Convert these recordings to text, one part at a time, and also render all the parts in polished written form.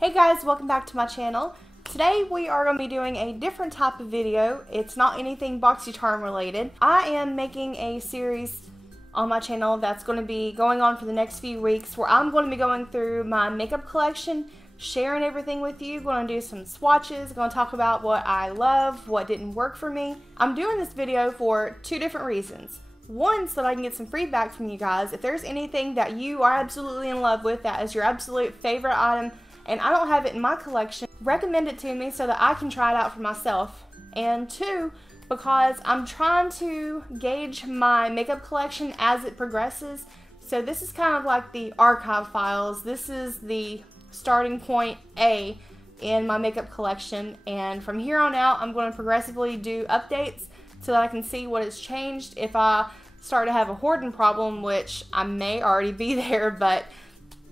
Hey guys, welcome back to my channel. Today we are going to be doing a different type of video. It's not anything Boxycharm related. I am making a series on my channel that's going to be going on for the next few weeks where I'm going to be going through my makeup collection, sharing everything with you, going to do some swatches, going to talk about what I love, what didn't work for me. I'm doing this video for two different reasons. One, so that I can get some feedback from you guys. If there's anything that you are absolutely in love with, that is your absolute favorite item, and I don't have it in my collection, recommend it to me so that I can try it out for myself. And two, because I'm trying to gauge my makeup collection as it progresses. So this is kind of like the archive files. This is the starting point A in my makeup collection. And from here on out, I'm going to progressively do updates so that I can see what has changed. If I start to have a hoarding problem, which I may already be there, but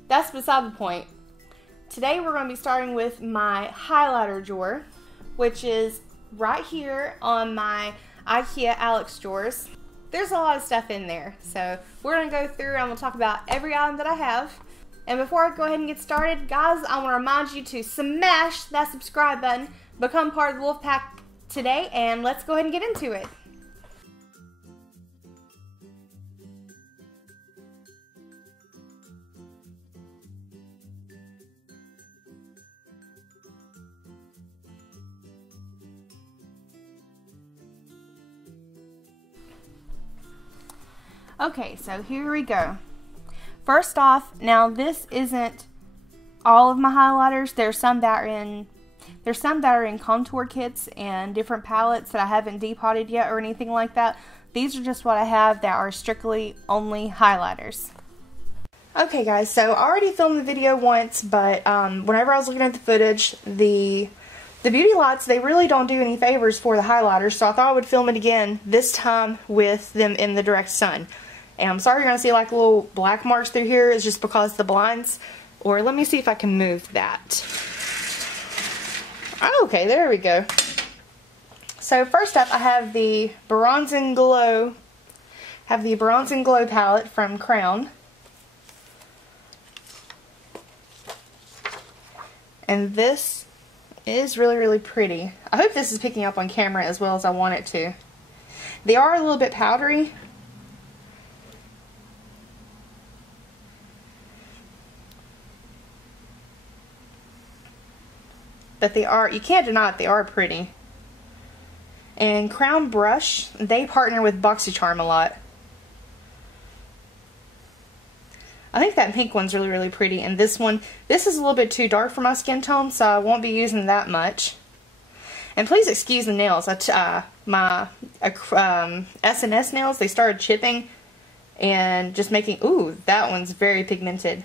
that's beside the point. Today we're going to be starting with my highlighter drawer, which is right here on my IKEA Alex drawers. There's a lot of stuff in there, so we're going to go through and I'm going to talk about every item that I have. And before I go ahead and get started, guys, I want to remind you to smash that subscribe button, become part of the Wolf Pack today, and let's go ahead and get into it. Okay, so here we go. First off, now this isn't all of my highlighters. There's some that are in contour kits and different palettes that I haven't depotted yet or anything like that. These are just what I have that are strictly only highlighters. Okay guys, so I already filmed the video once, but whenever I was looking at the footage, the beauty lights, they really don't do any favors for the highlighters, so I thought I would film it again, this time with them in the direct sun. And I'm sorry you're going to see like little black marks through here. It's just because the blinds, or let me see if I can move that. Okay, there we go. So first up I have the Bronze and Glow. Palette from Crown. And this is really, really pretty. I hope this is picking up on camera as well as I want it to. They are a little bit powdery. But they are, you can't deny it, they are pretty. And Crown Brush, they partner with Boxycharm a lot. I think that pink one's really, really pretty. And this one, this is a little bit too dark for my skin tone, so I won't be using that much. And please excuse the nails. My S&S nails, they started chipping and just making, ooh, that one's very pigmented.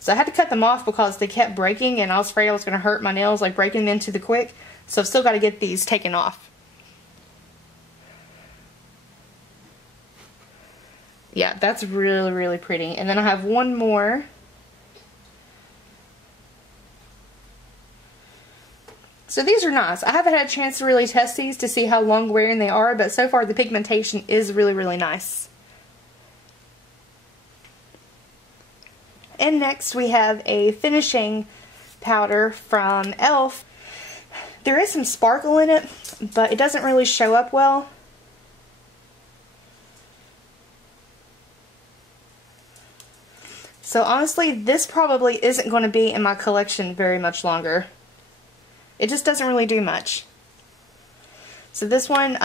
So I had to cut them off because they kept breaking and I was afraid I was going to hurt my nails, like breaking them too quick. So I've still got to get these taken off. Yeah, that's really, really pretty. And then I have one more. So these are nice. I haven't had a chance to really test these to see how long wearing they are, but so far the pigmentation is really, really nice. And next we have a finishing powder from e.l.f. There is some sparkle in it, but it doesn't really show up well. So honestly, this probably isn't going to be in my collection very much longer. It just doesn't really do much. So this one,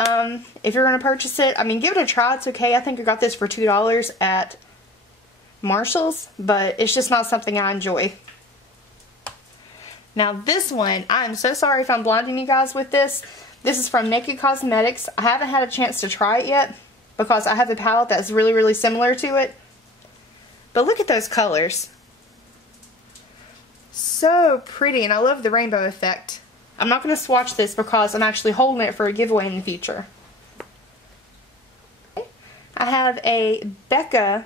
if you're going to purchase it, I mean, give it a try. It's okay. I think I got this for $2 at Marshall's, but it's just not something I enjoy. Now this one, I'm so sorry if I'm blinding you guys with this. This is from Naked Cosmetics. I haven't had a chance to try it yet because I have a palette that's really, really similar to it. But look at those colors. So pretty, and I love the rainbow effect. I'm not going to swatch this because I'm actually holding it for a giveaway in the future. I have a Becca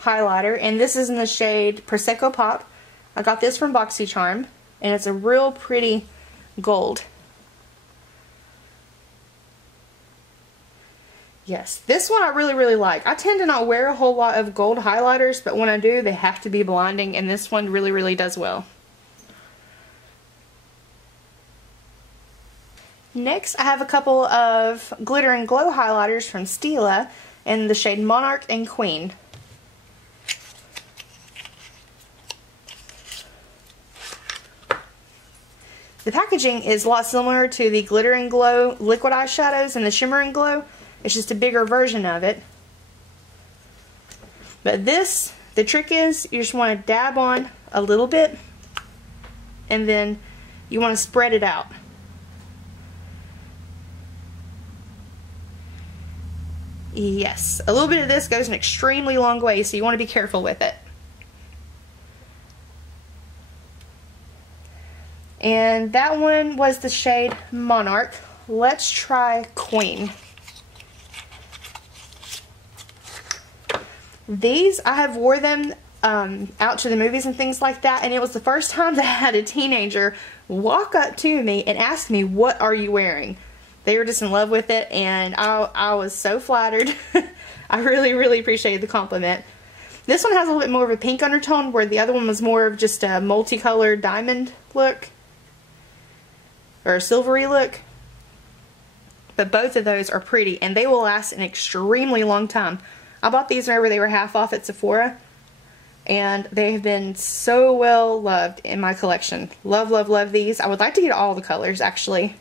highlighter, and this is in the shade Prosecco Pop. I got this from Boxycharm, and it's a real pretty gold. Yes, this one I really, really like. I tend to not wear a whole lot of gold highlighters, but when I do, they have to be blinding, and this one really, really does well. Next, I have a couple of Glitter and Glow highlighters from Stila in the shade Monarch and Queen. The packaging is a lot similar to the Glitter and Glow liquid eyeshadows and the Shimmer and Glow. It's just a bigger version of it. But this, the trick is, you just want to dab on a little bit, and then you want to spread it out. Yes, a little bit of this goes an extremely long way, so you want to be careful with it. And that one was the shade Monarch. Let's try Queen. These, I have wore them out to the movies and things like that, and it was the first time that I had a teenager walk up to me and ask me, "What are you wearing?" They were just in love with it, and I was so flattered. I really, really appreciated the compliment. This one has a little bit more of a pink undertone, where the other one was more of just a multicolored diamond look. Or a silvery look. But both of those are pretty, and they will last an extremely long time. I bought these whenever they were half off at Sephora, and they have been so well loved in my collection. Love, love, love these. I would like to get all the colors, actually.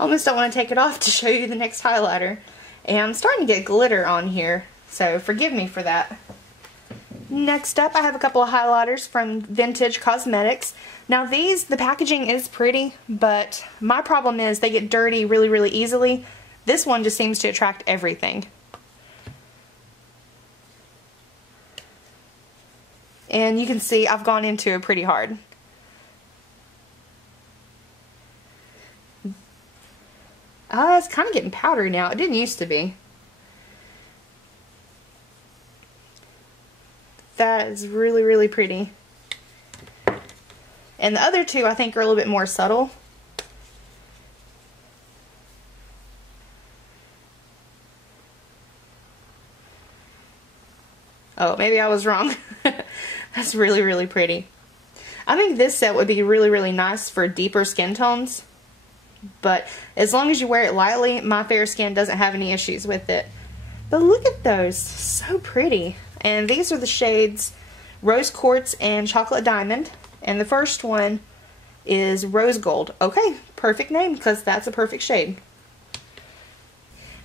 I almost don't want to take it off to show you the next highlighter. And I'm starting to get glitter on here, so forgive me for that. Next up, I have a couple of highlighters from Vintage Cosmetics. Now these, the packaging is pretty, but my problem is they get dirty really, really easily. This one just seems to attract everything. And you can see I've gone into it pretty hard. It's kind of getting powdery now. It didn't used to be. That is really, really pretty. And the other two I think are a little bit more subtle. Oh, maybe I was wrong. That's really, really pretty. I think this set would be really, really nice for deeper skin tones. But as long as you wear it lightly, my fair skin doesn't have any issues with it. But look at those. So pretty. And these are the shades Rose Quartz and Chocolate Diamond. And the first one is Rose Gold. Okay, perfect name because that's a perfect shade.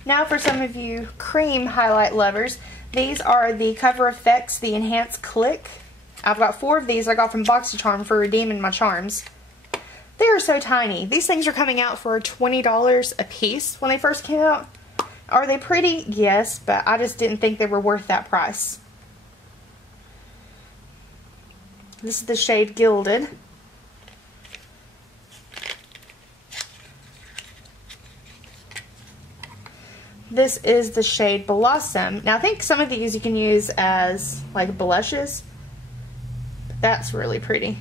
Now for some of you cream highlight lovers, these are the Cover FX, the Enhanced Click. I've got 4 of these I got from Boxycharm for redeeming my charms. They are so tiny. These things are coming out for $20 a piece when they first came out. Are they pretty? Yes, but I just didn't think they were worth that price. This is the shade Gilded. This is the shade Blossom. Now I think some of these you can use as like blushes. That's really pretty.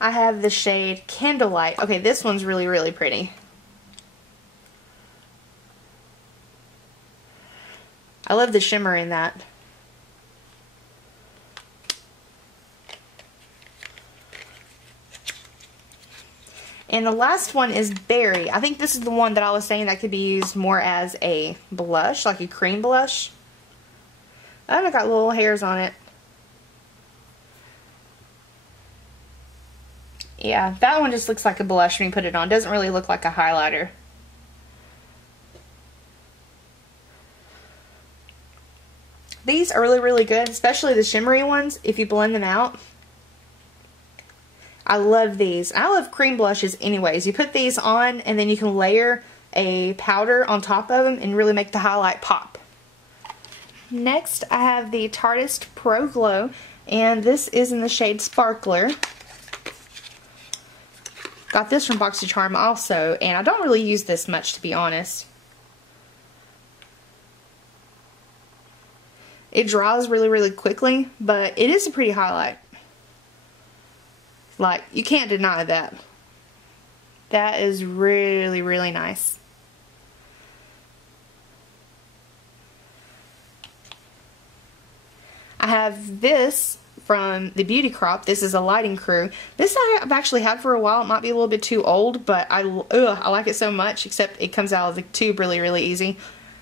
I have the shade Candlelight. Okay, this one's really, really pretty. I love the shimmer in that. And the last one is Berry. I think this is the one that I was saying that could be used more as a blush, like a cream blush. And I got little hairs on it. Yeah, that one just looks like a blush when you put it on. It doesn't really look like a highlighter. These are really, really good, especially the shimmery ones, if you blend them out. I love these. I love cream blushes anyways. You put these on and then you can layer a powder on top of them and really make the highlight pop. Next, I have the Tarteist Pro Glow, and this is in the shade Sparkler. Got this from Boxycharm also, and I don't really use this much, to be honest. It dries really, really quickly, but it is a pretty highlight. Like, you can't deny that. That is really, really nice. I have this from the Beauty Crop. This is a lighting crew. This I've actually had for a while. It might be a little bit too old, but I like it so much, except it comes out of the tube really, really easy.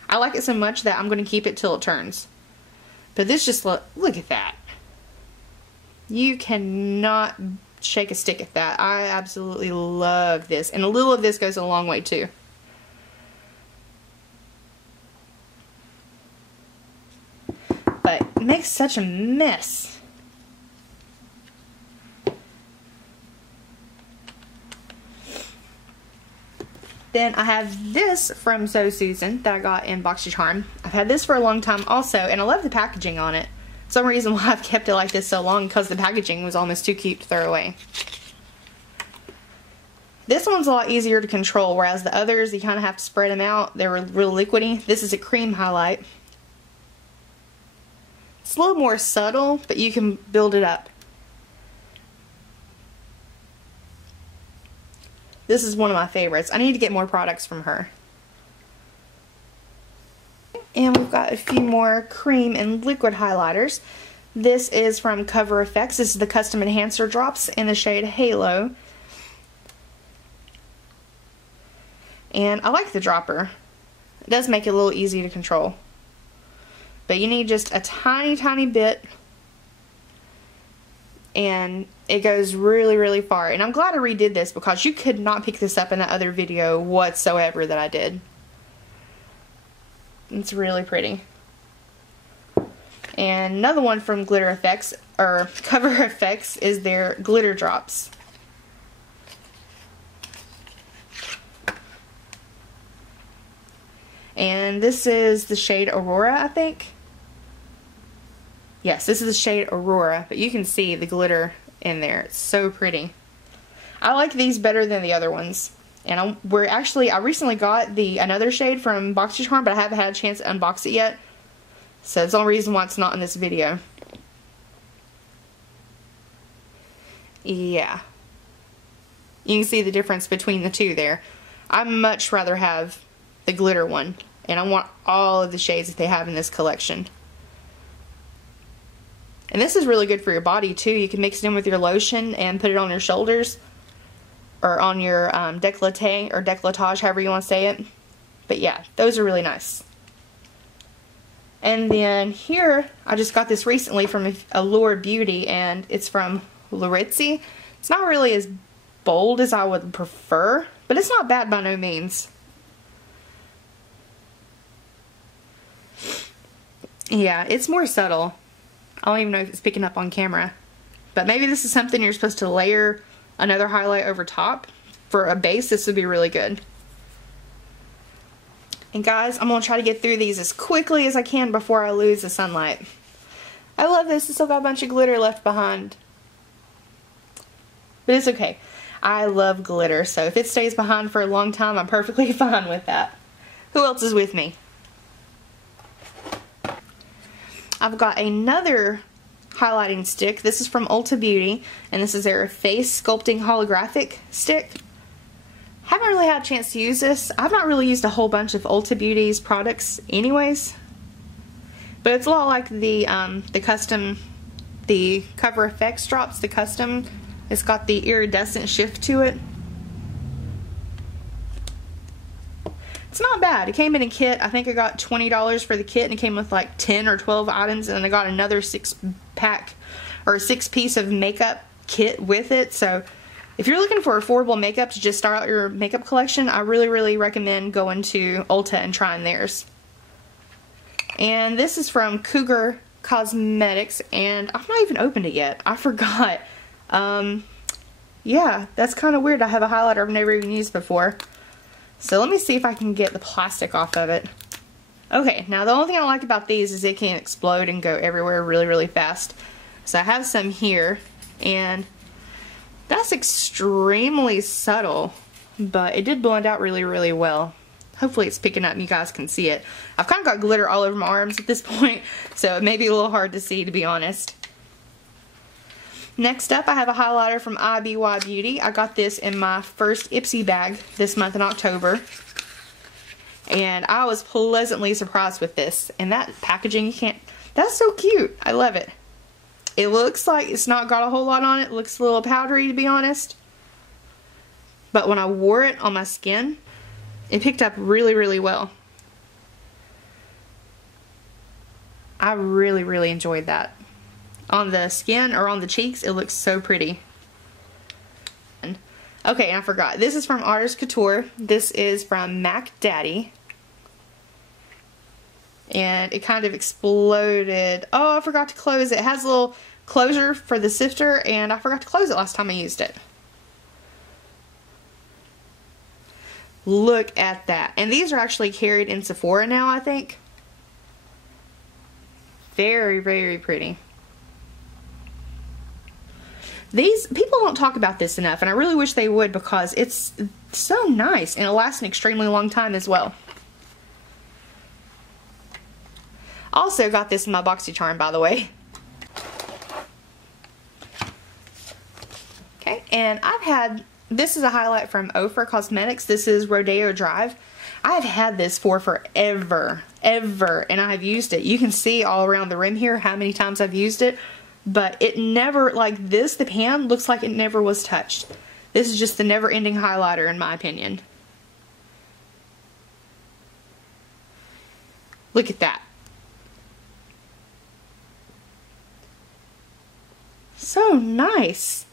I like it so much that I'm going to keep it till it turns. But this just, look at that. You cannot shake a stick at that. I absolutely love this. And a little of this goes a long way too. But it makes such a mess. Then I have this from So Susan that I got in Boxycharm. I've had this for a long time also, and I love the packaging on it. Some reason why I've kept it like this so long, because the packaging was almost too cute to throw away. This one's a lot easier to control, whereas the others, you kind of have to spread them out. They were real liquidy. This is a cream highlight. It's a little more subtle, but you can build it up. This is one of my favorites. I need to get more products from her. And we've got a few more cream and liquid highlighters. This is from Cover Effects. This is the Custom Enhancer Drops in the shade Halo. And I like the dropper. It does make it a little easy to control. But you need just a tiny, tiny bit. And it goes really, really far. And I'm glad I redid this, because you could not pick this up in that other video whatsoever that I did. It's really pretty. And another one from Glitter Effects, or Cover Effects, is their glitter drops. And this is the shade Aurora, I think. Yes, this is the shade Aurora, but you can see the glitter in there. It's so pretty. I like these better than the other ones. And I recently got another shade from Boxycharm, but I haven't had a chance to unbox it yet. So it's the only reason why it's not in this video. Yeah. You can see the difference between the two there. I'd much rather have the glitter one. And I want all of the shades that they have in this collection. And this is really good for your body too. You can mix it in with your lotion and put it on your shoulders. Or on your décolleté or décolletage, however you want to say it. But yeah, those are really nice. And then here, I just got this recently from Allure Beauty, and it's from Lorizzi. It's not really as bold as I would prefer, but it's not bad by no means. Yeah, it's more subtle. I don't even know if it's picking up on camera. But maybe this is something you're supposed to layer another highlight over top. For a base, this would be really good. And guys, I'm going to try to get through these as quickly as I can before I lose the sunlight. I love this. It's still got a bunch of glitter left behind. But it's okay. I love glitter, so if it stays behind for a long time, I'm perfectly fine with that. Who else is with me? I've got another highlighting stick. This is from Ulta Beauty, and this is their face sculpting holographic stick. Haven't really had a chance to use this. I've not really used a whole bunch of Ulta Beauty's products anyways, but it's a lot like the Cover Effects drops, the custom. It's got the iridescent shift to it. It's not bad. It came in a kit. I think I got $20 for the kit, and it came with like 10 or 12 items, and then I got another 6-pack or a 6-piece of makeup kit with it. So if you're looking for affordable makeup to just start out your makeup collection, I really, really recommend going to Ulta and trying theirs. And this is from Cougar Cosmetics, and I've not even opened it yet. I forgot. Yeah, that's kind of weird. I have a highlighter I've never even used before. So let me see if I can get the plastic off of it. Okay, now the only thing I like about these is it can explode and go everywhere really, really fast. So I have some here, and that's extremely subtle, but it did blend out really, really well. Hopefully it's picking up and you guys can see it. I've kind of got glitter all over my arms at this point, so it may be a little hard to see, to be honest. Next up, I have a highlighter from IBY Beauty. I got this in my first Ipsy bag this month in October. And I was pleasantly surprised with this. And that packaging, that's so cute. I love it. It looks like it's not got a whole lot on it. It looks a little powdery, to be honest. But when I wore it on my skin, it picked up really, really well. I really, really enjoyed that. On the skin or on the cheeks, it looks so pretty. Okay, and I forgot. This is from Artist Couture. This is from Mac Daddy. And it kind of exploded. Oh, I forgot to close it. It has a little closure for the sifter, and I forgot to close it last time I used it. Look at that. And these are actually carried in Sephora now, I think. Very, very pretty. These, people don't talk about this enough, and I really wish they would, because it's so nice and it'll last an extremely long time as well. Also got this in my Boxycharm, by the way. Okay, and I've had, this is a highlight from Wolfe Cosmetics. This is Rodeo Drive. I've had this for forever, and I have used it. You can see all around the rim here how many times I've used it. But it never, like this, the pan looks like it never was touched. This is just the never-ending highlighter, in my opinion. Look at that. So nice.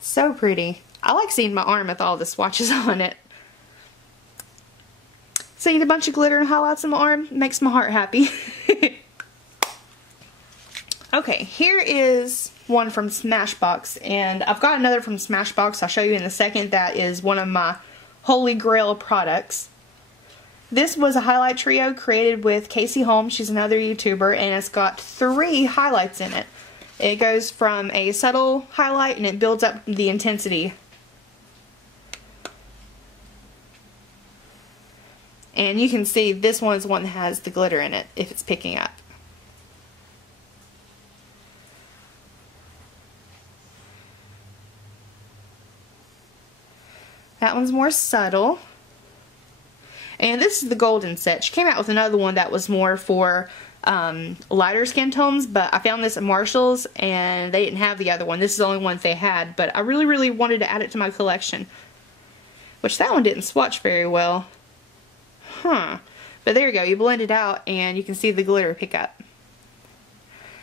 So pretty. I like seeing my arm with all the swatches on it. Seeing a bunch of glitter and highlights in my arm makes my heart happy. Okay, here is one from Smashbox, and I've got another from Smashbox I'll show you in a second that is one of my holy grail products. This was a highlight trio created with Casey Holmes. She's another YouTuber, and it's got 3 highlights in it. It goes from a subtle highlight and it builds up the intensity. And you can see this one is the one that has the glitter in it if it's picking up. That one's more subtle. And this is the golden set. She came out with another one that was more for lighter skin tones, but I found this at Marshall's and they didn't have the other one. This is the only one they had, but I really, really wanted to add it to my collection. Which that one didn't swatch very well. Huh. But there you go. You blend it out and you can see the glitter pick up.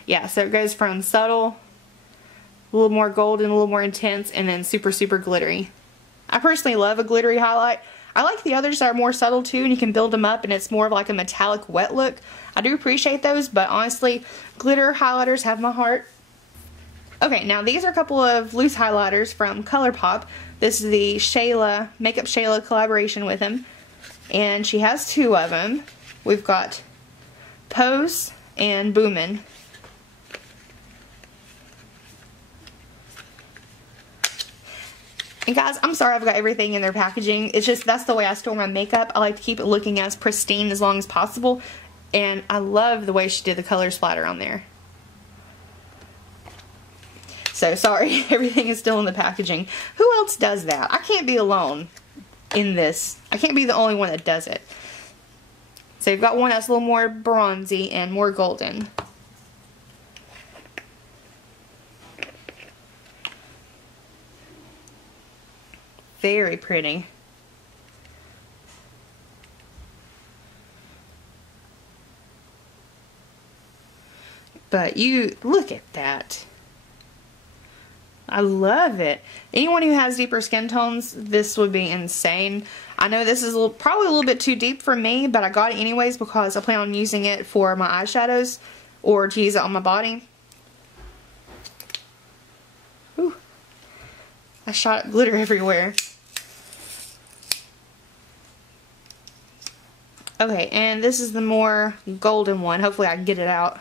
Yeah, so it goes from subtle, a little more golden, a little more intense, and then super, super glittery. I personally love a glittery highlight. I like the others that are more subtle too, and you can build them up and it's more of like a metallic wet look. I do appreciate those, but honestly, glitter highlighters have my heart. Okay, now these are a couple of loose highlighters from ColourPop. This is the Shayla, Makeup Shayla collaboration with him. And she has 2 of them. We've got Pose and Boomin'. And guys, I'm sorry I've got everything in their packaging. It's just, that's the way I store my makeup. I like to keep it looking as pristine as long as possible. And I love the way she did the color splatter on there. So, sorry, everything is still in the packaging. Who else does that? I can't be alone in this. I can't be the only one that does it. So, you've got one that's a little more bronzy and more golden. Very pretty. But you, look at that. I love it. Anyone who has deeper skin tones, this would be insane. I know this is probably a little bit too deep for me, but I got it anyways because I plan on using it for my eyeshadows or to use it on my body. Whew. I shot glitter everywhere. Okay, and this is the more golden one. Hopefully I can get it out.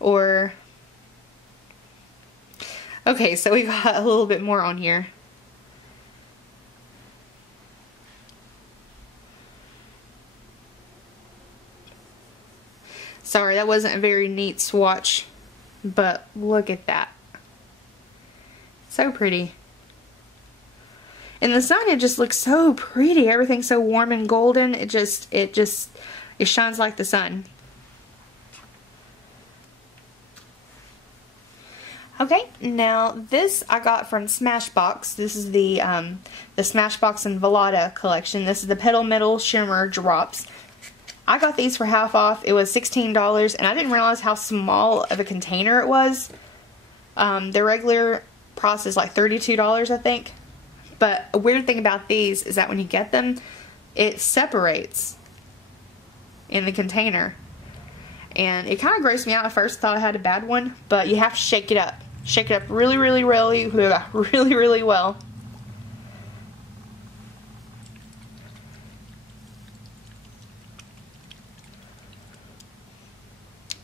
Or, okay, so we got a little bit more on here. Sorry, that wasn't a very neat swatch, but look at that. So pretty. In the sun, it just looks so pretty. Everything's so warm and golden. It shines like the sun. Okay, now this I got from Smashbox. This is the Smashbox and Velada collection. This is the Petal Metal Shimmer Drops. I got these for half off. It was $16, and I didn't realize how small of a container it was. The regular price is like $32, I think. But a weird thing about these is that when you get them, it separates in the container. And it kind of grossed me out at first. Thought I had a bad one, but you have to shake it up. Shake it up really well.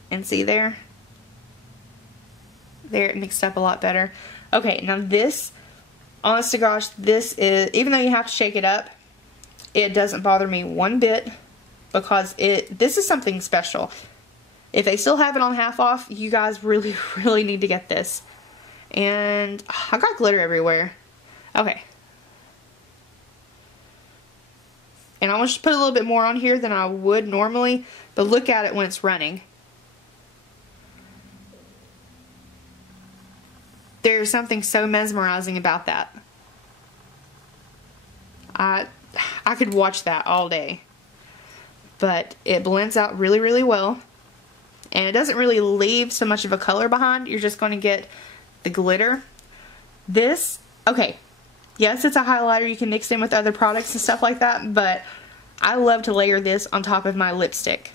And see there? There, it mixed up a lot better. Okay, now this, honest to gosh, this is, even though you have to shake it up, it doesn't bother me one bit, because this is something special. If they still have it on half off, you guys really need to get this. And I got glitter everywhere. Okay. And I want to put a little bit more on here than I would normally, but look at it when it's running. There's something so mesmerizing about that. I could watch that all day. But it blends out really well. And it doesn't really leave so much of a color behind. You're just going to get the glitter. This, okay, yes, it's a highlighter. You can mix it in with other products and stuff like that. But I love to layer this on top of my lipstick.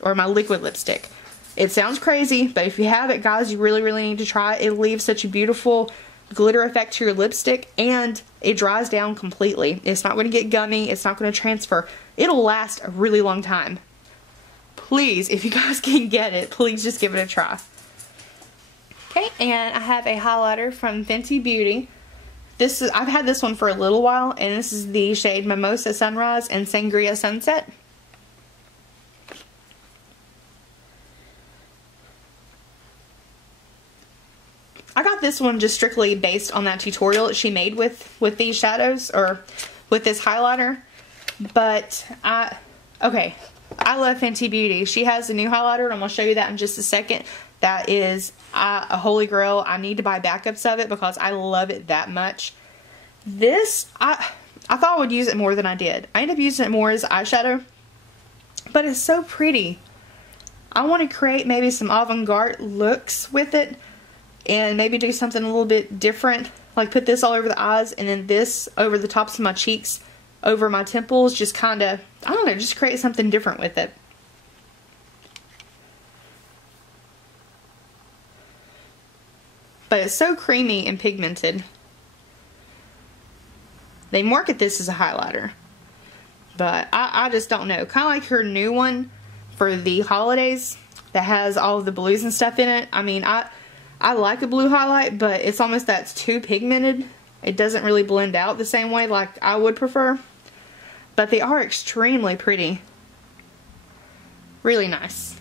Or my liquid lipstick. It sounds crazy, but if you have it, guys, you really need to try it. It leaves such a beautiful glitter effect to your lipstick, and it dries down completely. It's not going to get gummy. It's not going to transfer. It'll last a really long time. Please, if you guys can get it, please just give it a try. Okay, and I have a highlighter from Fenty Beauty. I've had this one for a little while, and this is the shade Mimosa Sunrise and Sangria Sunset. I got this one just strictly based on that tutorial that she made with these shadows, or with this highlighter. But okay, I love Fenty Beauty. She has a new highlighter, and I'm going to show you that in just a second. That is a holy grail. I need to buy backups of it because I love it that much. This, I thought I would use it more than I did. I ended up using it more as eyeshadow, but it's so pretty. I want to create maybe some avant-garde looks with it, and maybe do something a little bit different. Like put this all over the eyes, and then this over the tops of my cheeks, over my temples. Just kind of, I don't know, just create something different with it. But it's so creamy and pigmented. They market this as a highlighter, but I just don't know. Kind of like her new one for the holidays that has all of the blues and stuff in it. I mean, I like a blue highlight, but it's almost that's too pigmented. It doesn't really blend out the same way like I would prefer. But they are extremely pretty. Really nice.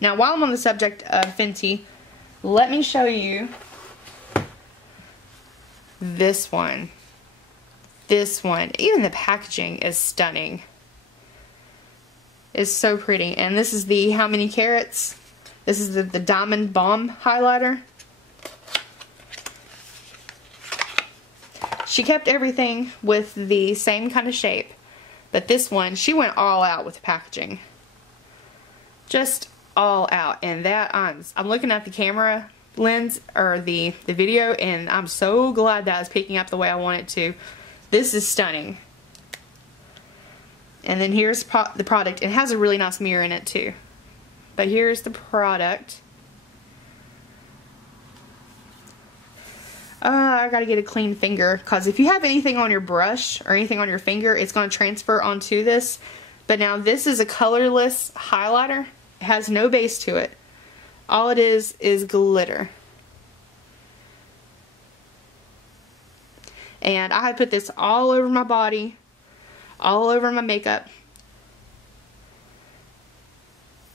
Now, while I'm on the subject of Fenty, let me show you this one. This one. Even the packaging is stunning. It's so pretty. And this is the How Many Carats? This is the Diamond Bomb highlighter. She kept everything with the same kind of shape. But this one, she went all out with the packaging. Just all out. And that, I'm looking at the camera lens, or the video, and I'm so glad that it's picking up the way I want it to. This is stunning. And then here's the product. It has a really nice mirror in it too. But here's the product. I gotta get a clean finger, because if you have anything on your brush or anything on your finger, it's going to transfer onto this. But now this is a colorless highlighter. It has no base to it. All it is glitter. And I put this all over my body, all over my makeup.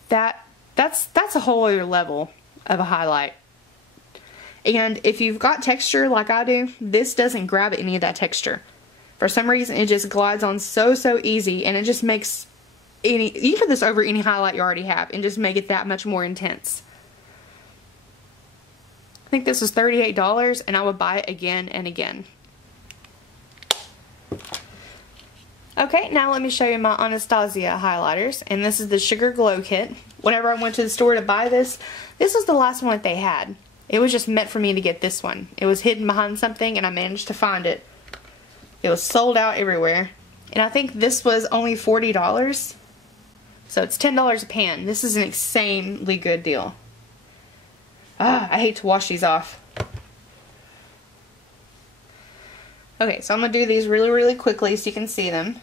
That's a whole other level of a highlight. And if you've got texture like I do, this doesn't grab any of that texture. For some reason, it just glides on so easy, and it just makes you can put this over any highlight you already have and just make it that much more intense. think this was $38 and I would buy it again and again. Okay, now let me show you my Anastasia highlighters, and this is the Sugar Glow Kit. Whenever I went to the store to buy this, this was the last one that they had. It was just meant for me to get this one. It was hidden behind something and I managed to find it. It was sold out everywhere. And I think this was only $40. So it's $10 a pan. This is an insanely good deal. Ah, I hate to wash these off. Okay, so I'm going to do these really quickly so you can see them.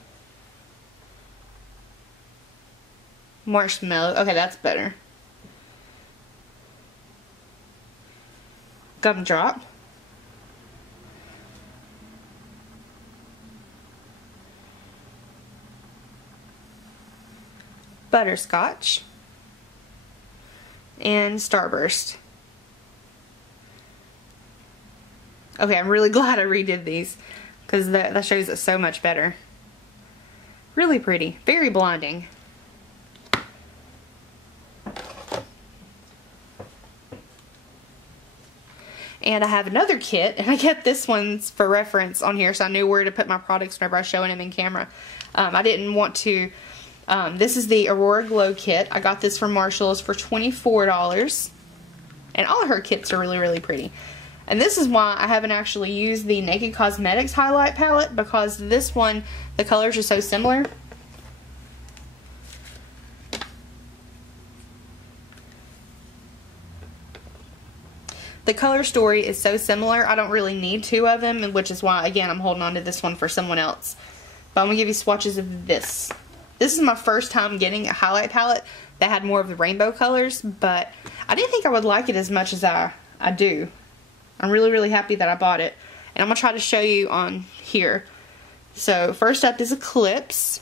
Marshmallow. Okay, that's better. Gumdrop. Butterscotch. And Starburst. Okay, I'm really glad I redid these because that shows it so much better. Really pretty. Very blinding. And I have another kit, and I kept this one for reference on here so I knew where to put my products whenever I was showing them in camera. I didn't want to... this is the Aurora Glow Kit. I got this from Marshall's for $24. And all of her kits are really pretty. And this is why I haven't actually used the Naked Cosmetics highlight palette, because this one, the colors are so similar. The color story is so similar, I don't really need two of them, which is why, again, I'm holding on to this one for someone else. But I'm going to give you swatches of this. This is my first time getting a highlight palette that had more of the rainbow colors, but I didn't think I would like it as much as I do. I'm really happy that I bought it. And I'm going to try to show you on here. So first up is Eclipse.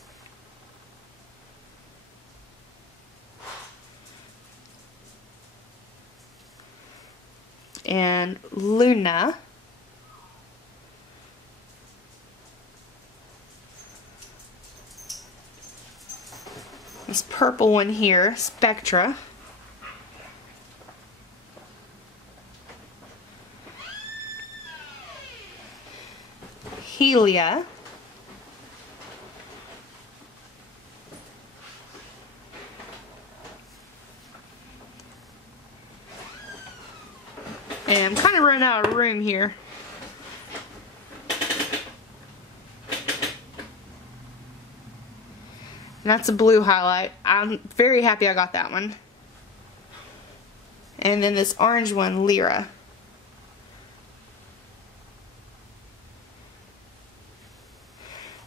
And Luna. This purple one here, Spectra. Helia. And I'm kind of running out of room here. And that's a blue highlight. I'm very happy I got that one. And then this orange one, Lyra.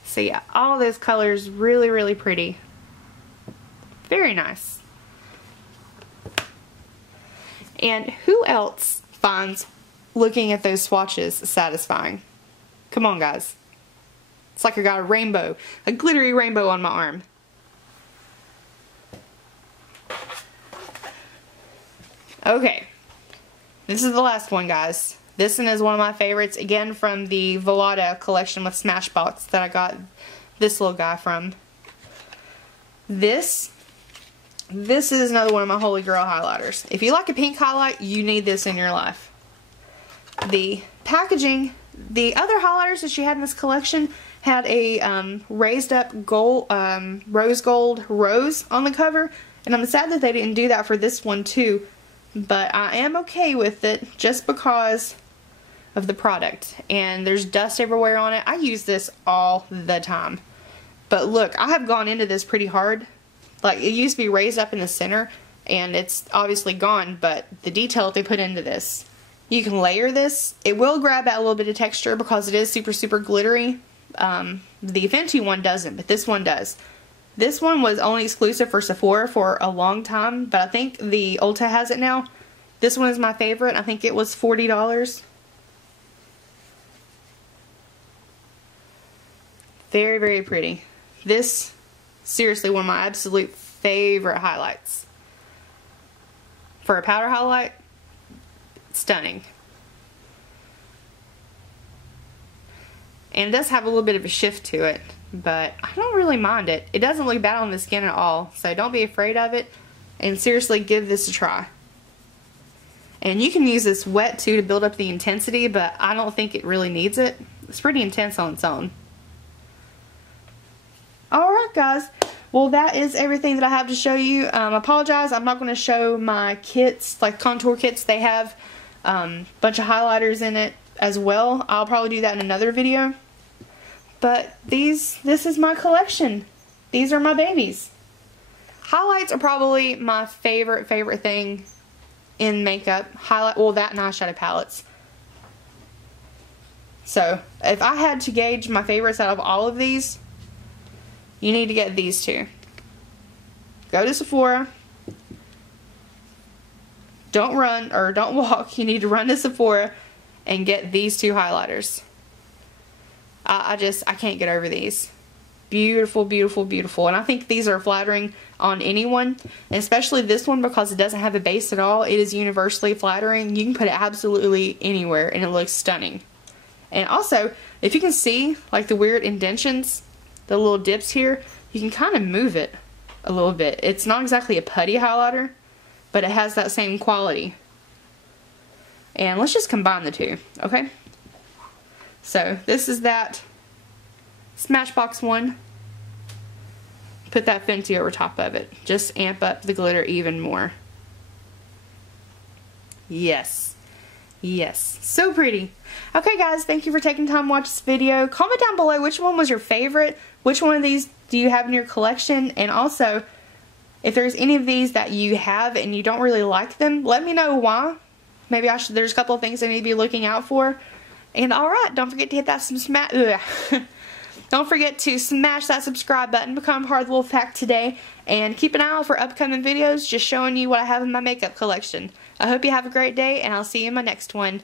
So yeah, all those colors really pretty. Very nice. And who else finds looking at those swatches satisfying? Come on, guys. It's like I got a rainbow, a glittery rainbow on my arm. Okay, this is the last one, guys. This one is one of my favorites, again from the Velada collection with Smashbox that I got this little guy from. This is another one of my holy grail highlighters. If you like a pink highlight, you need this in your life. The packaging, the other highlighters that she had in this collection had a raised up gold, rose gold rose on the cover, and I'm sad that they didn't do that for this one too. But I am okay with it just because of the product. And there's dust everywhere on it. I use this all the time. But look, I have gone into this pretty hard. Like, it used to be raised up in the center, and it's obviously gone, but the detail that they put into this. You can layer this. It will grab that little bit of texture because it is super glittery. The Fenty one doesn't, but this one does. This one was only exclusive for Sephora for a long time, but I think the Ulta has it now. This one is my favorite. I think it was $40. Very pretty. This, seriously, one of my absolute favorite highlights. For a powder highlight, stunning. And it does have a little bit of a shift to it, but I don't really mind it. It doesn't look bad on the skin at all, so don't be afraid of it, and seriously, give this a try. And you can use this wet too to build up the intensity, but I don't think it really needs it. It's pretty intense on its own. Alright guys, well that is everything that I have to show you. I apologize, I'm not going to show my kits, like contour kits. They have a bunch of highlighters in it as well. I'll probably do that in another video. But this is my collection. These are my babies. Highlights are probably my favorite thing in makeup. Well, that and eyeshadow palettes. So, if I had to gauge my favorites out of all of these, you need to get these two. Go to Sephora. Don't run or don't walk. You need to run to Sephora and get these two highlighters. I can't get over these. Beautiful, beautiful, beautiful. And I think these are flattering on anyone, and especially this one because it doesn't have a base at all. It is universally flattering. You can put it absolutely anywhere and it looks stunning. And also, if you can see like the weird indentions, the little dips here, you can kind of move it a little bit. It's not exactly a putty highlighter, but it has that same quality. And let's just combine the two, okay? So this is that Smashbox one. Put that Fenty over top of it. Just amp up the glitter even more. Yes. Yes. So pretty. Okay guys, thank you for taking time to watch this video. Comment down below which one was your favorite. Which one of these do you have in your collection? And also, if there's any of these that you have and you don't really like them, let me know why. Maybe there's a couple of things I need to be looking out for. And alright, don't forget to hit that don't forget to smash that subscribe button, become part of the Wolf Pack today, and keep an eye out for upcoming videos just showing you what I have in my makeup collection. I hope you have a great day, and I'll see you in my next one.